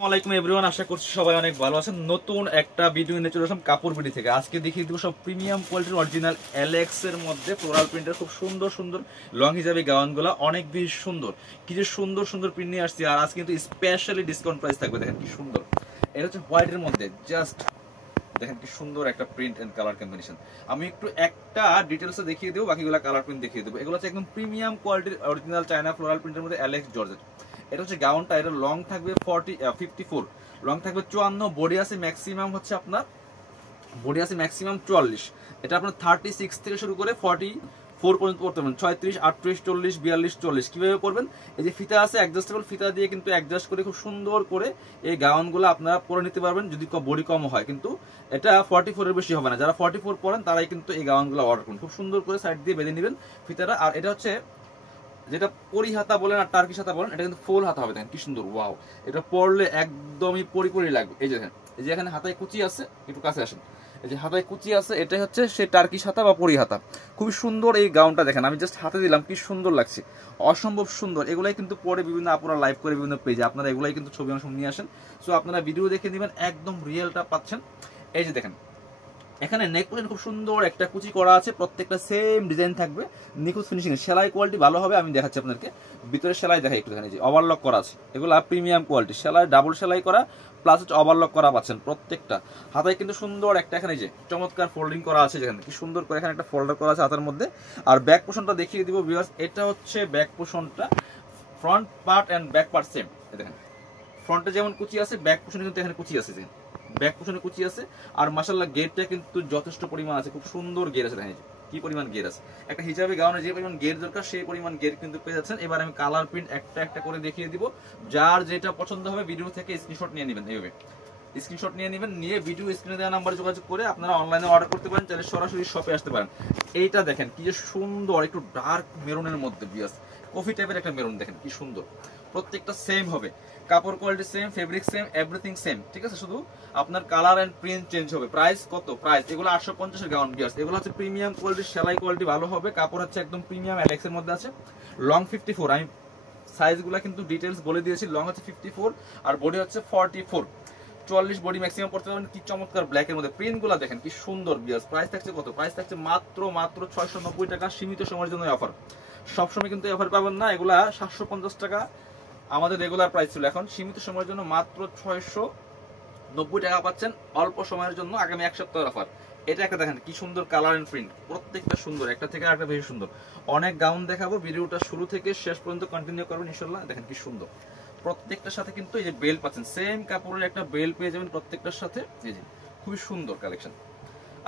আসসালামু এভরিওয়ান, আশা করছি সবাই অনেক ভালো আছেন। নতুন একটা ভিডিও নিয়ে চলে আসলাম কাপড় বিডি থেকে। আজকে দেখিয়ে দেবো সব প্রিমিয়াম কোয়ালিটির অরিজিনাল এলেক্স এর মধ্যে ফ্লোরাল প্রিন্টের খুব সুন্দর সুন্দর লং হিসাবে গাউনগুলো, অনেক বেশি সুন্দর। কি যে সুন্দর সুন্দর প্রিন্ট নিয়ে আসছি, আর আজকে কিন্তু স্পেশালি ডিসকাউন্ট প্রাইস থাকবে। দেখেন কি সুন্দর, এটা হচ্ছে হোয়াইটের মধ্যে। জাস্ট দেখেন কি সুন্দর একটা প্রিন্ট এন্ড কালার কম্বিনেশন। আমি একটু একটা ডিটেলসে দেখিয়ে দেবো, বাকিগুলো কালার প্রিন্ট দেখিয়ে দেবো। এগুলো হচ্ছে একদম প্রিমিয়াম কোয়ালিটির অরিজিনাল চায়না ফ্লোরাল প্রিন্টের মধ্যে এলেক্স জর্জেট। এটা হচ্ছে গাউনটা, এটা লং থাকবে 54, লং থাকবে 54, বডি আছে ম্যাক্সিমাম হচ্ছে আপনার 44। এটা আপনার 36 থেকে শুরু করে 44 পর্যন্ত পড়তে পারবেন। 36, 38, 40, 42, 40 কিভাবে পড়বেন? এই যে ফিতা আছে, অ্যাডজাস্টেবল ফিতা দিয়ে কিন্তু অ্যাডজাস্ট করে খুব সুন্দর করে এই গাউনগুলো আপনারা পরে নিতে পারবেন, যদি বডি কম হয়। কিন্তু এটা 44 এর বেশি হবে না। যারা 44 পরেন তারাই কিন্তু এই গাউনগুলো অর্ডার করুন। খুব সুন্দর করে সাইড দিয়ে বেঁধে নেবেন ফিতাটা। আর এটা হচ্ছে যেটা পরি হাতা বলেন আর টার্কিশ হাতা বলেন, এটা কিন্তু ফুল হাতা হবে। দেখেন কি সুন্দর, ওয়াও! এটা পরলে একদমই পরি লাগবে। এই যে দেখেন, এই যে এখানে হাতায় কুচি আছে, একটু কাছে আসেন, এই যে হাতায় কুচি আছে, এটাই হচ্ছে সেই টার্কিশ হাতা বা পরি হাতা। খুবই সুন্দর এই গাউনটা। দেখেন আমি জাস্ট হাতে দিলাম, কি সুন্দর লাগছে, অসম্ভব সুন্দর। এগুলাই কিন্তু পরে বিভিন্ন আপনারা লাইভ করে বিভিন্ন পেজে আপনারা এগুলাই কিন্তু ছবি অংশ নিয়ে আসেন। সো আপনারা ভিডিও দেখে নেবেন, একদম রিয়েলটা পাচ্ছেন। এই যে দেখেন, এখানে নেক পোর্শন খুব সুন্দর একটা কুচি করা আছে, প্রত্যেকটা সেম ডিজাইন থাকবে, নিখুঁত ফিনিশিং। সেলাই কোয়ালিটি ভালো হবে, আমি দেখাচ্ছি আপনাদেরকে। ভিতরে সেলাই দেখাই একটু, দেখেন যে ওভারলক করা আছে, এগুলো প্রিমিয়াম কোয়ালিটি। সেলাই ডাবল সেলাই করা প্লাস হচ্ছে ওভারলক করা পাচ্ছেন প্রত্যেকটা। হাতায় কিন্তু সুন্দর একটা এখানে যে চমৎকার ফোল্ডিং করা আছে, যেখানে কি সুন্দর করে এখানে একটা ফোল্ডার করা আছে হাতার মধ্যে। আর ব্যাক পোর্শনটা দেখিয়ে দিব ভিউয়ার্স। এটা হচ্ছে ব্যাক পোর্শনটা, front part and back part same. দেখেন ফ্রন্টে যেমন কুচি আছে, ব্যাক পোর্শনে কিন্তু এখানে কুচি আছে, ব্যাক পোর্শনে কুচি আছে। আর মাশাআল্লাহ গেরটা কিন্তু যথেষ্ট পরিমাণ আছে, খুব সুন্দর গের আছে। দেখেন কি পরিমাণ গের আছে, একটা হিজাবি গাউনে যে পরিমাণ গের দরকার সেই পরিমাণ গের কিন্তু পেয়ে যাচ্ছেন। এবার আমি কালার প্রিন্ট একটা একটা করে দেখিয়ে দিব, যার যেটা পছন্দ হবে ভিডিও থেকে স্ক্রিনশট নিয়ে নেবেন। এইভাবে স্ক্রিনশট নিয়ে নেবেন, নিয়ে ভিডিও স্ক্রিনে দেওয়া নাম্বারে যোগাযোগ করে আপনারা অনলাইনে অর্ডার করতে পারেন, চাইলে সরাসরি শপে আসতে পারেন। এইটা দেখেন কি যে সুন্দর, একটু ডার্ক মেরুনের মধ্যে বিয়াস কফি টাইপের একটা মেরুন। দেখেন কি সুন্দর, প্রত্যেকটা সেম হবে, কাপড় quality same, fabric same, everything same, ঠিক আছে? শুধু আপনার কালার এন্ড প্রিন্ট চেঞ্জ হবে। প্রাইস কত? প্রাইস এগুলো 850 এর গাউন বিয়াস। এগুলো হচ্ছে প্রিমিয়াম কোয়ালিটি, সেলাই কোয়ালিটি ভালো হবে, কাপড় হচ্ছে একদম প্রিমিয়াম এলেক্স এর মধ্যে আছে। লং 54, আমি সাইজগুলো কিন্তু ডিটেইলস বলে দিয়েছি। লং হচ্ছে 54 আর বডি হচ্ছে 44, 44 বডি ম্যাক্সিমাম পড়তে পারবেন। কি চমৎকার ব্ল্যাক এর মধ্যে প্রিন্টগুলো দেখেন কি সুন্দর বিয়াস। প্রাইস থাকছে কত? প্রাইস থাকছে মাত্র 690 টাকা, সীমিত সময়ের জন্য অফার। সবসময় কিন্তু অফার পাবেন না, এগুলা 750 টাকা আমাদের রেগুলার প্রাইস ছিল। এখন সীমিত সময়ের জন্য মাত্র 690 টাকা পাচ্ছেন, অল্প সময়ের জন্য, আগামী এক সপ্তাহের অফার। এটা একটা দেখেন কি সুন্দর কালার এন্ড প্রিন্ট, প্রত্যেকটা সুন্দর, একটা থেকে আরেকটা বেশি সুন্দর। অনেক গাউন দেখাবো, ভিডিওটা শুরু থেকে শেষ পর্যন্ত কন্টিনিউ করবেন ইনশাআল্লাহ। দেখেন কি সুন্দর, প্রত্যেকটার সাথে কিন্তু এই যে বেল পাচ্ছেন, সেম কাপড়ের একটা বেল পেয়ে যাবেন প্রত্যেকটার সাথে। এই যে খুবই সুন্দর কালেকশন।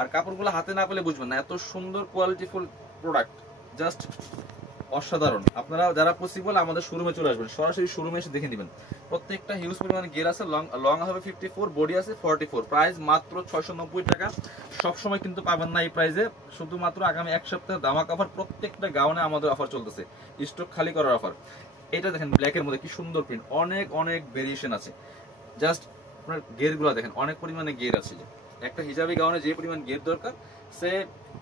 আর কাপড়গুলো হাতে না পেলে বুঝবেন না, এত সুন্দর কোয়ালিটিফুল প্রোডাক্ট, জাস্ট অসাধারণ। আপনারা যারা পসিবল আমাদের শোরুমে চলে আসবেন, সরাসরি শোরুমে এসে দেখে নেবেন। প্রত্যেকটা হিউজ পরিমাণে গের আছে, লং হবে 54, বডি আছে 44, প্রাইস মাত্র 690 টাকা। সবসময় কিন্তু পাবেন না এই প্রাইসে, শুধুমাত্র আগামী এক সপ্তাহে ধামাকা অফার। প্রত্যেকটা গাউনে আমাদের অফার চলতেছে, স্টক খালি করার অফার। এটা দেখেন ব্ল্যাকের মধ্যে কি সুন্দর প্রিন্ট, অনেক অনেক ভেরিয়েশন আছে। জাস্ট আপনার গেরগুলো দেখেন, অনেক পরিমাণে গের আছে। যে একটা হিজাবি গাউনে যে পরিমাণ গের দরকার, সে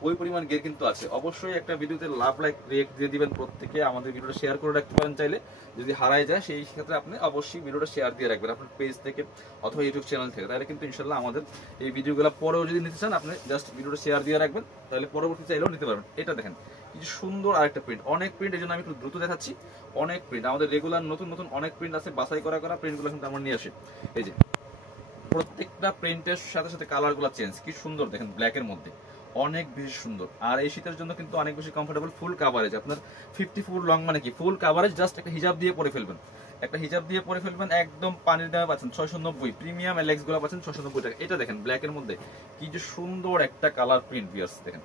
ওই পরিমাণ গের কিন্তু আছে। অবশ্যই একটা ভিডিওতে লাভ লাইক রিয়েক্ট দিয়ে দিবেন প্রত্যেকে। আমাদের ভিডিওটা শেয়ার করে রাখতে পারেন চাইলে, যদি হারায় যায় সেই ক্ষেত্রে আপনি অবশ্যই ভিডিওটা শেয়ার দিয়ে রাখবেন আপনার পেজ থেকে অথবা ইউটিউব চ্যানেল থেকে। তাহলে কিন্তু ইনশাল্লাহ আমাদের এই ভিডিওগুলো পরেও যদি নিতে চান, আপনি জাস্ট ভিডিওটা শেয়ার দিয়ে রাখবেন, তাহলে পরবর্তী চাইলেও নিতে পারবেন। এটা দেখেন কি সুন্দর আরেকটা প্রিন্ট, অনেক প্রিন্ট, এই জন্য আমি একটু দ্রুত দেখাচ্ছি। অনেক প্রিন্ট আমাদের রেগুলার নতুন নতুন অনেক প্রিন্ট আছে, বাছাই করা প্রিন্টগুলো কিন্তু আমরা নিয়ে আসি। এই যে প্রত্যেকটা প্রিন্টের সাথে সাথে কালারগুলো চেঞ্জ, কি সুন্দর দেখেন, ব্ল্যাকের মধ্যে অনেক বেশি সুন্দর। আর এই শীতের জন্য কিন্তু অনেক বেশি কমফোর্টেবল। ফুল কাভারেজ আপনার 54 লং, মানে কি ফুল কাভারেজ। জাস্ট একটা হিজাব দিয়ে পরে ফেলবেন, একটা হিজাব দিয়ে পরে ফেলবেন, একদম পানির দামে পাচ্ছেন 690। প্রিমিয়াম এলেক্স গুলো পাচ্ছেন 690 টাকা। এটা দেখেন ব্ল্যাকের মধ্যে কি যে সুন্দর একটা কালার প্রিন্ট ভিউয়ার্স। দেখেন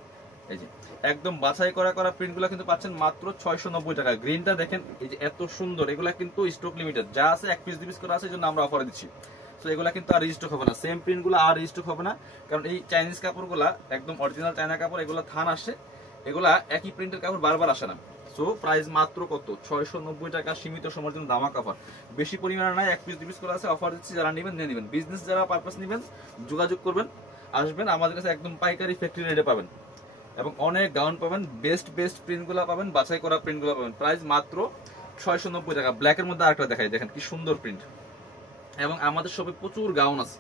এই যে একদম বাছাই করা প্রিন্টগুলো কিন্তু পাচ্ছেন মাত্র 690 টাকা। গ্রিনটা দেখেন, এই যে এত সুন্দর, এগুলা কিন্তু স্টক লিমিটেড, যা আছে 1 পিস 2 পিস করে আছে, এই জন্য আমরা অফারে দিচ্ছি। তো এগুলা কিন্তু আর রিস্টক হবে না, সেম প্রিন্টগুলো আর রিস্টক হবে না, কারণ এই চাইনিজ কাপড়গুলা একদম অরিজিনাল চায়না কাপড়, এগুলা থান আসে, এগুলা একই প্রিন্টের কাপড় বারবার আসে না। সো প্রাইস মাত্র কত? 690 টাকা, সীমিত সময়ের জন্য ধামাকা অফার। বেশি পরিমাণে নাই, 1 পিস 2 পিস করে আছে, অফার দিচ্ছি। যারা নেবেন নিয়ে নেবেন, বিজনেস যারা পারপাস নেবেন যোগাযোগ করবেন, আসবেন আমাদের কাছে, একদম পাইকারি ফ্যাক্টরি রেটে পাবেন এবং অনেক গাউন পাবেন, বেস্ট প্রিন্টগুলো পাবেন, বাছাই করা প্রিন্টগুলো পাবেন। প্রাইস মাত্র 690 টাকা। ব্ল্যাকের মধ্যে আরেকটা দেখাই, দেখেন কি সুন্দর প্রিন্ট, এবং আমাদের শপে প্রচুর গাউন আছে,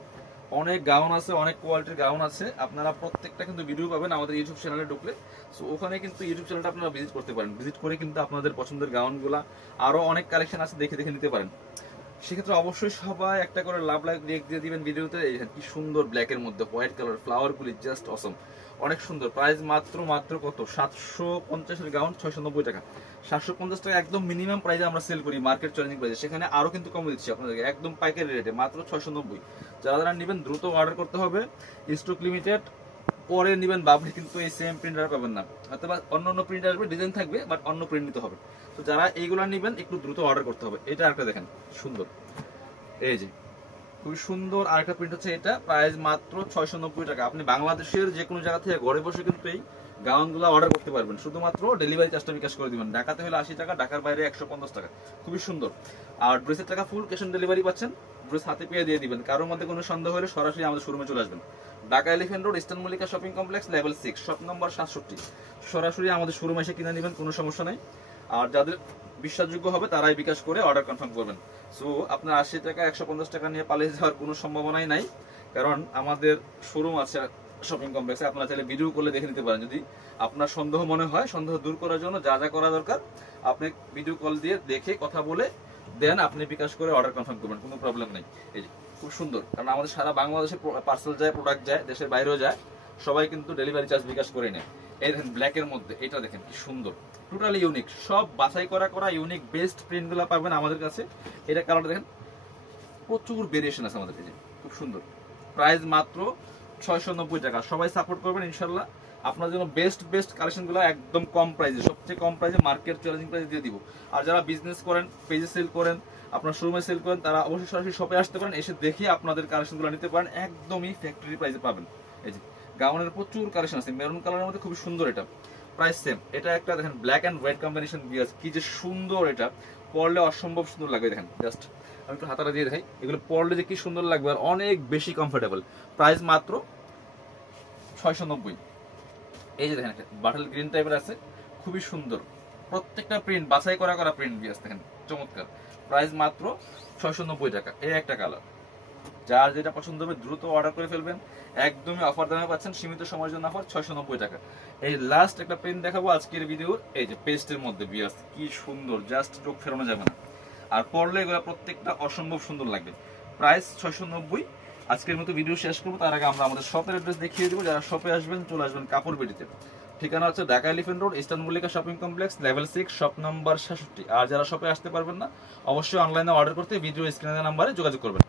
অনেক গাউন আছে, অনেক কোয়ালিটির গাউন আছে। আপনারা প্রত্যেকটা কিন্তু ভিডিও পাবেন আমাদের ইউটিউব চ্যানেলে ঢুকলে। সো ওখানে কিন্তু ইউটিউব চ্যানেলটা আপনারা ভিজিট করতে পারেন, ভিজিট করে কিন্তু আপনাদের পছন্দের গাউনগুলা আরো অনেক কালেকশন আছে, দেখে দেখে নিতে পারেন। সেক্ষেত্রে অবশ্যই সবাই একটা করে লাভ লাইক রিয়েক্ট দিয়ে দিবেন ভিডিওতে। কি সুন্দর ব্ল্যাকের মধ্যে হোয়াইট কালার ফ্লাওয়ারগুলি জাস্ট অসম, অনেক সুন্দর। প্রাইস মাত্র কত 750 গাউন 690 টাকা। 750 টাকা একদম মিনিমাম প্রাইসে আমরা সেল করি মার্কেট চ্যালেঞ্জিং প্রাইসে, সেখানে আরো কিন্তু কমে দিচ্ছি আপনাদেরকে একদম পাইকারি রেটে মাত্র 690। যারা যারা নেবেন দ্রুত অর্ডার করতে হবে, স্টক লিমিটেড। পরে নেবেন ভাবলে কিন্তু এই সেম প্রিন্টার পাবেন না, অথবা অন্য অন্য প্রিন্টার আসবে, ডিজাইন থাকবে, বাট অন্য প্রিন্ট নিতে হবে। তো যারা এইগুলা নেবেন একটু দ্রুত অর্ডার করতে হবে। এটা আরেকটা দেখেন সুন্দর, এই যে খুবই সুন্দর আরেকটা প্রিন্ট হচ্ছে এটা, প্রাইস মাত্র 690 টাকা। আপনি বাংলাদেশের যে কোনো জায়গা থেকে ঘরে বসে কিন্তু এই গাউনগুলো অর্ডার করতে পারবেন, শুধুমাত্র ডেলিভারি চার্জটা বিকাশ করে দিবেন। ঢাকাতে হলে 80 টাকা, ঢাকার বাইরে 150 টাকা। খুবই সুন্দর। আর ড্রেসের টাকা ফুল ক্যাশ অন ডেলিভারি পাচ্ছেন, ড্রেস হাতে পেয়ে দিয়ে দিবেন। কারোর মধ্যে কোনো সন্দেহ হলে সরাসরি আমাদের শোরুমে চলে আসবেন। Dhaka elephant road, eastern Mallika shopping complex, level 6, shop number 67। সরাসরি আমাদের শোরুমে এসে কিনে নেবেন, কোনো সমস্যা নাই। আর যাদের বিশ্বাসযোগ্য হবে তারাই বিকাশ করে অর্ডার কনফার্ম করবেন। সো আপনার 80 টাকা 150 টাকা নিয়ে পালিয়ে যাওয়ার কোনো সম্ভাবনাই নাই, কারণ আমাদের শোরুম আছে শপিং কমপ্লেক্সে। আপনারা চাইলে ভিডিও করলে দেখে নিতে পারেন। যদি আপনার সন্দেহ মনে হয়, সন্দেহ দূর করার জন্য যা যা করা দরকার আপনি ভিডিও কল দিয়ে দেখে কথা বলে দেন আপনি বিকাশ করে অর্ডার কনফার্ম করবেন, কোনো প্রবলেম নেই। এই যে খুব সুন্দর, কারণ আমাদের সারা বাংলাদেশে পার্সেল যায়, প্রোডাক্ট যায়, দেশের বাইরেও যায়, সবাই কিন্তু ডেলিভারি চার্জ বিকাশ করে নেয়। এই দেখেন ব্ল্যাকের মধ্যে এটা দেখেন কি সুন্দর, টোটালি ইউনিক, সব বাছাই করা ইউনিক বেস্ট প্রিন্টগুলো পাবেন আমাদের কাছে। এটা কালারটা দেখেন, প্রচুর ভেরিয়েশন আছে আমাদের কাছে, খুব সুন্দর। প্রাইস মাত্র 690 টাকা। সবাই সাপোর্ট করবেন ইনশাল্লাহ। আপনার জন্য বেস্ট কালেকশনগুলো একদম কম প্রাইসে, সবচেয়ে কম প্রাইসে মার্কেট চ্যালেঞ্জিং প্রাইসে দিয়ে দিব। আর যারা বিজনেস করেন, পেজে সেল করেন, আপনার শোরুমে সেল করেন, তারা অবশ্যই সরাসরি শপে আসতে পারেন, এসে দেখে আপনাদের কালেকশনগুলো নিতে পারেন, একদমই ফ্যাক্টরি প্রাইসে পাবেন। এই যে গাউনের প্রচুর কালেকশন আছে, মেরুন কালারের মধ্যে খুবই সুন্দর, এটা প্রাইস সেম। এটা একটা দেখেন ব্ল্যাক এন্ড হোয়াইট কম্বিনেশন দিয়ে আছে, কি যে সুন্দর, এটা পরলে অসম্ভব সুন্দর লাগবে। দেখেন জাস্ট আমি একটু হাতাটা দিয়ে দেখাই, এগুলো পরলে যে কি সুন্দর লাগবে, আর অনেক বেশি কমফোর্টেবল। প্রাইস মাত্র 690। এই যে দেখেন একটা বাটল গ্রিন টাইপের আছে, খুবই সুন্দর, প্রত্যেকটা প্রিন্ট বাছাই করা প্রিন্ট দিয়ে আছে, দেখেন চমৎকার। প্রাইস মাত্র 690 টাকা। এই একটা কালার, যার যেটা পছন্দ হবে দ্রুত অর্ডার করে ফেলবেন, একদমই অফার দামে পাচ্ছেন, সীমিত সময়ের জন্য অফার, 690 টাকা। এই লাস্ট একটা প্রিন্ট দেখাবো আজকের ভিডিওর, এই যে পেস্টের মধ্যে বিয়াস, কি সুন্দর, জাস্ট চোখ ফেরানো যাবে না। আর পরলে এগুলো প্রত্যেকটা অসম্ভব সুন্দর লাগবে। প্রাইস 690। আজকের মতো ভিডিও শেষ করবো, তার আগে আমরা আমাদের শপের অ্যাড্রেস দেখিয়ে দেবো। যারা শপে আসবেন চলে আসবেন কাপড় বেডিতে, ঠিকানা হচ্ছে Dhaka elephant road, eastern Mallika shopping complex, level 6, shop number 67। আর যারা শপে আসতে পারবেন না, অবশ্যই অনলাইনে অর্ডার করতে ভিডিও স্ক্রিনের নাম্বারে যোগাযোগ করবেন।